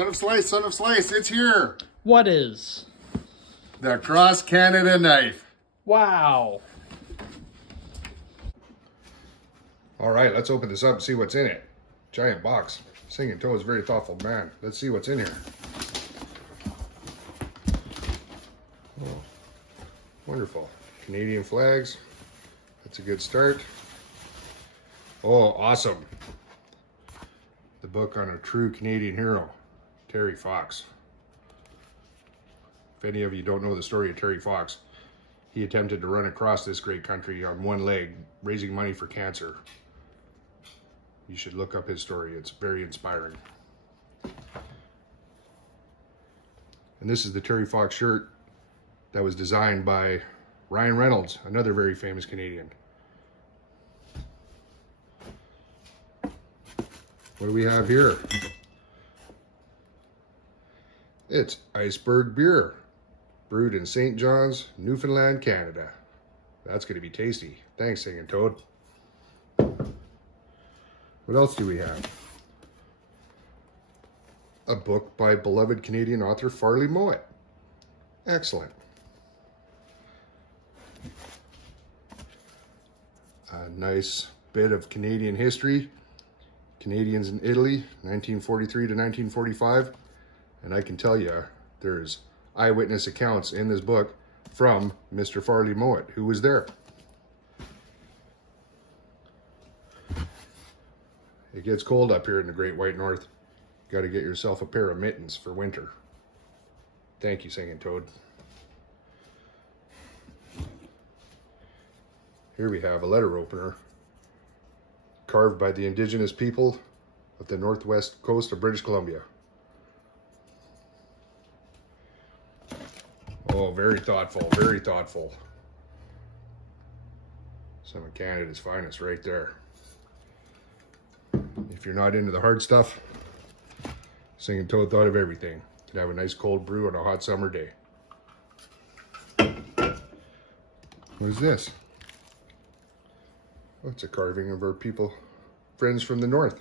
Son of Slice, it's here. What is? The Cross Canada knife. Wow. All right, let's open this up and see what's in it. Giant box. Singing Toad is a very thoughtful man. Let's see what's in here. Oh, wonderful. Canadian flags. That's a good start. Oh, awesome. The book on a true Canadian hero, Terry Fox. If any of you don't know the story of Terry Fox, he attempted to run across this great country on one leg, raising money for cancer. You should look up his story. It's very inspiring. And this is the Terry Fox shirt that was designed by Ryan Reynolds, another very famous Canadian. What do we have here? It's Iceberg beer, brewed in St. John's, Newfoundland, Canada. That's going to be tasty. Thanks, Singing Toad. What else do we have? A book by beloved Canadian author Farley Mowat. Excellent. A nice bit of Canadian history. Canadians in Italy, 1943 to 1945. And I can tell you, there's eyewitness accounts in this book from Mr. Farley Mowat, who was there. It gets cold up here in the Great White North. You got to get yourself a pair of mittens for winter. Thank you, Singing Toad. Here we have a letter opener carved by the Indigenous people of the northwest coast of British Columbia. Oh, very thoughtful, very thoughtful. Some of Canada's finest right there. If you're not into the hard stuff, Singing Toad thought of everything. You could have a nice cold brew on a hot summer day. What is this? Oh, it's a carving of our people, friends from the north.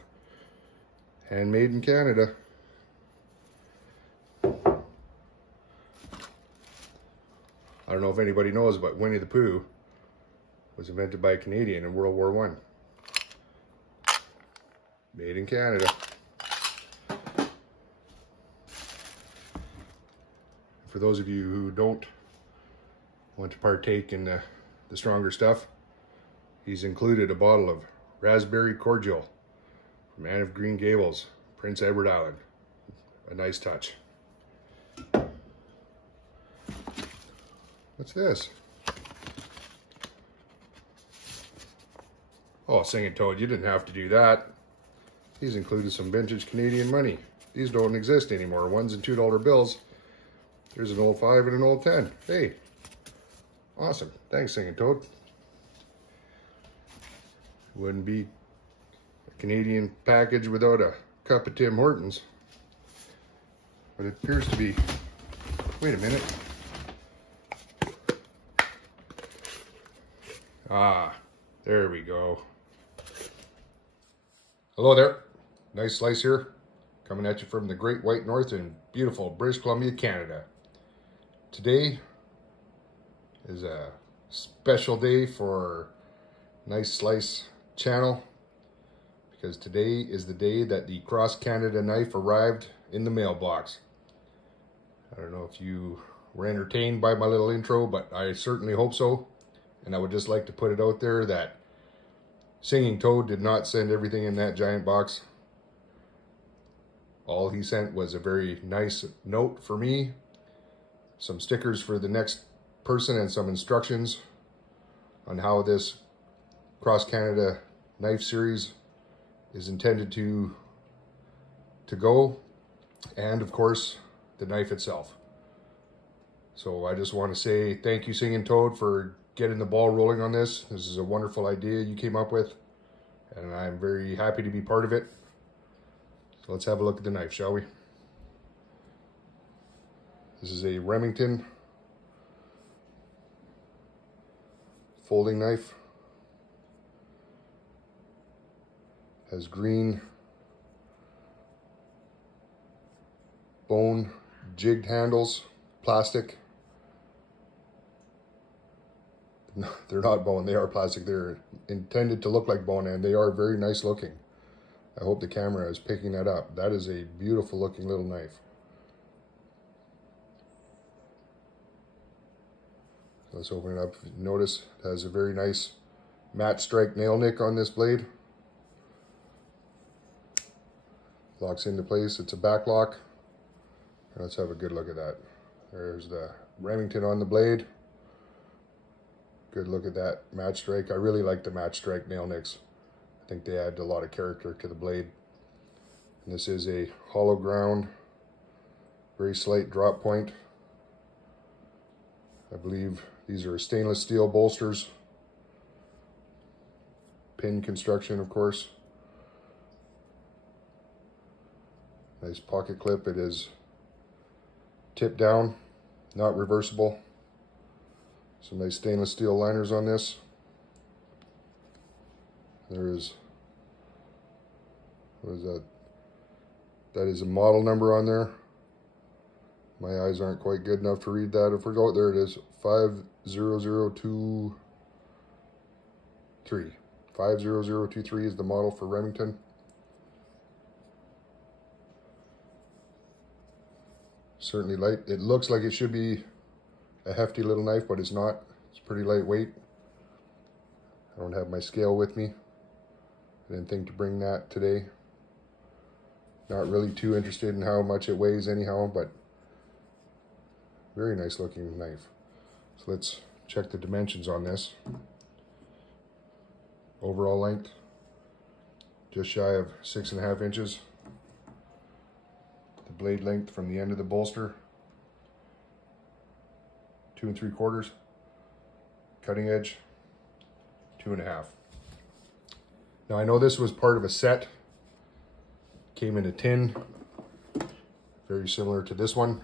Handmade in Canada. I don't know if anybody knows, but Winnie the Pooh was invented by a Canadian in World War I. Made in Canada. For those of you who don't want to partake in the stronger stuff, he's included a bottle of raspberry cordial from Anne of Green Gables, Prince Edward Island. A nice touch. What's this? Oh, Singing Toad, you didn't have to do that. He's included some vintage Canadian money. These don't exist anymore. $1 and $2 bills. There's an old 5 and an old 10. Hey, awesome. Thanks, Singing Toad. Wouldn't be a Canadian package without a cup of Tim Hortons. But it appears to be, wait a minute. Ah, there we go. Hello there. Nice Slice here, coming at you from the Great White North in beautiful British Columbia, Canada. Today is a special day for Nice Slice channel, because today is the day that the Cross Canada knife arrived in the mailbox. I don't know if you were entertained by my little intro, but I certainly hope so. And I would just like to put it out there that Singing Toad did not send everything in that giant box. All he sent was a very nice note for me, some stickers for the next person, and some instructions on how this Cross Canada knife series is intended to go, and of course the knife itself. So I just want to say thank you, Singing Toad, for getting the ball rolling on this. This is a wonderful idea you came up with, and I'm very happy to be part of it. So let's have a look at the knife, shall we? This is a Remington folding knife. Has green bone jigged handles, plastic. No, they're not bone, they are plastic. They're intended to look like bone, and they are very nice looking. I hope the camera is picking that up. That is a beautiful looking little knife. Let's open it up. Notice it has a very nice matte strike nail nick on this blade. Locks into place. It's a back lock. Let's have a good look at that. There's the Remington on the blade. Good look at that matte strike. I really like the matte strike nail nicks. I think they add a lot of character to the blade. And this is a hollow ground, very slight drop point. I believe these are stainless steel bolsters. Pin construction, of course. Nice pocket clip. It is tipped down, not reversible. Some nice stainless steel liners on this. There is, what is that? That is a model number on there. My eyes aren't quite good enough to read that. If we're going, there it is, 50023. 50023 is the model for Remington. Certainly light. It looks like it should be a hefty little knife, but it's not. It's pretty lightweight. I don't have my scale with me. I didn't think to bring that today. Not really too interested in how much it weighs anyhow, but very nice looking knife. So let's check the dimensions on this. Overall length, just shy of 6.5 inches. The blade length from the end of the bolster, 2 3/4. Cutting edge, 2.5. Now I know this was part of a set. Came in a tin, very similar to this one.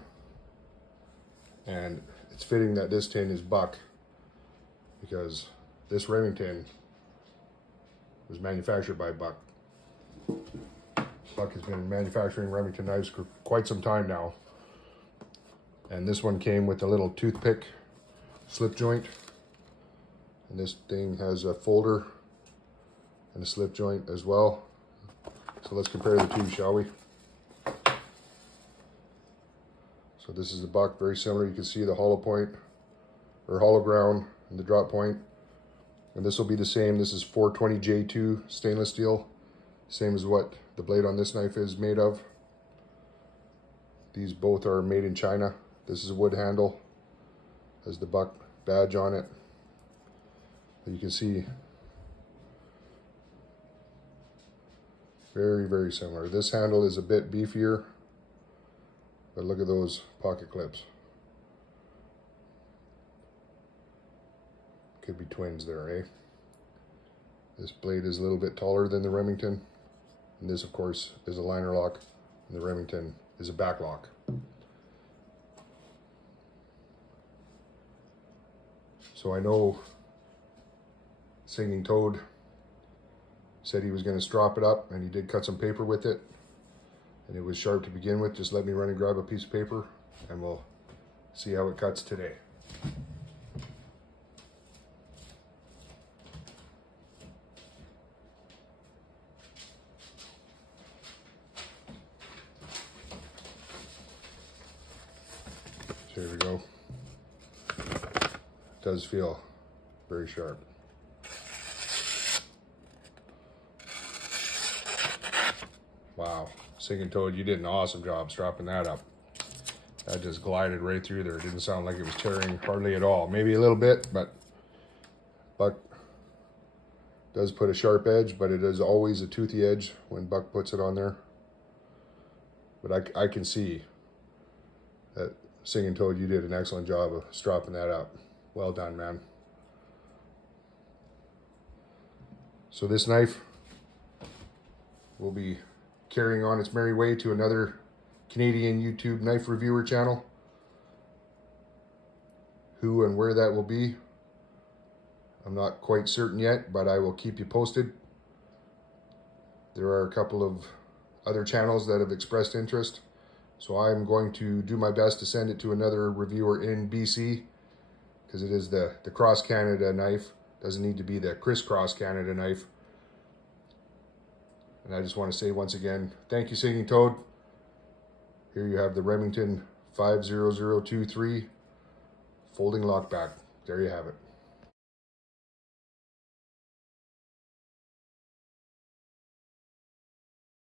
And it's fitting that this tin is buck, because this Remington was manufactured by Buck. Buck has been manufacturing Remington knives for quite some time now. And this one came with a little toothpick slip joint. And this thing has a folder and a slip joint as well. So let's compare the two, shall we? So this is the Buck, very similar. You can see the hollow point, or hollow ground, and the drop point. And this will be the same. This is 420J2 stainless steel. Same as what the blade on this knife is made of. These both are made in China. This is a wood handle. Has the Buck badge on it. You can see very, very similar. This handle is a bit beefier, but look at those pocket clips. Could be twins there, eh? This blade is a little bit taller than the Remington. And this, of course, is a liner lock. And the Remington is a back lock. So I know Singing Toad said he was going to strop it up, and he did cut some paper with it. And it was sharp to begin with. Just let me run and grab a piece of paper, and we'll see how it cuts today. So here we go. It does feel very sharp. Wow, Singing Toad, you did an awesome job stropping that up. That just glided right through there. It didn't sound like it was tearing hardly at all. Maybe a little bit, but Buck does put a sharp edge, but it is always a toothy edge when Buck puts it on there. But I can see that Singing Toad, you did an excellent job of stropping that up. Well done, man. So this knife will be carrying on its merry way to another Canadian YouTube knife reviewer channel. Who and where that will be, I'm not quite certain yet, but I will keep you posted. There are a couple of other channels that have expressed interest. So I'm going to do my best to send it to another reviewer in BC, because it is the Cross Canada knife. Doesn't need to be the crisscross Canada knife. And I just want to say once again, thank you, Singing Toad. Here you have the Remington 50023 folding lockback. There you have it.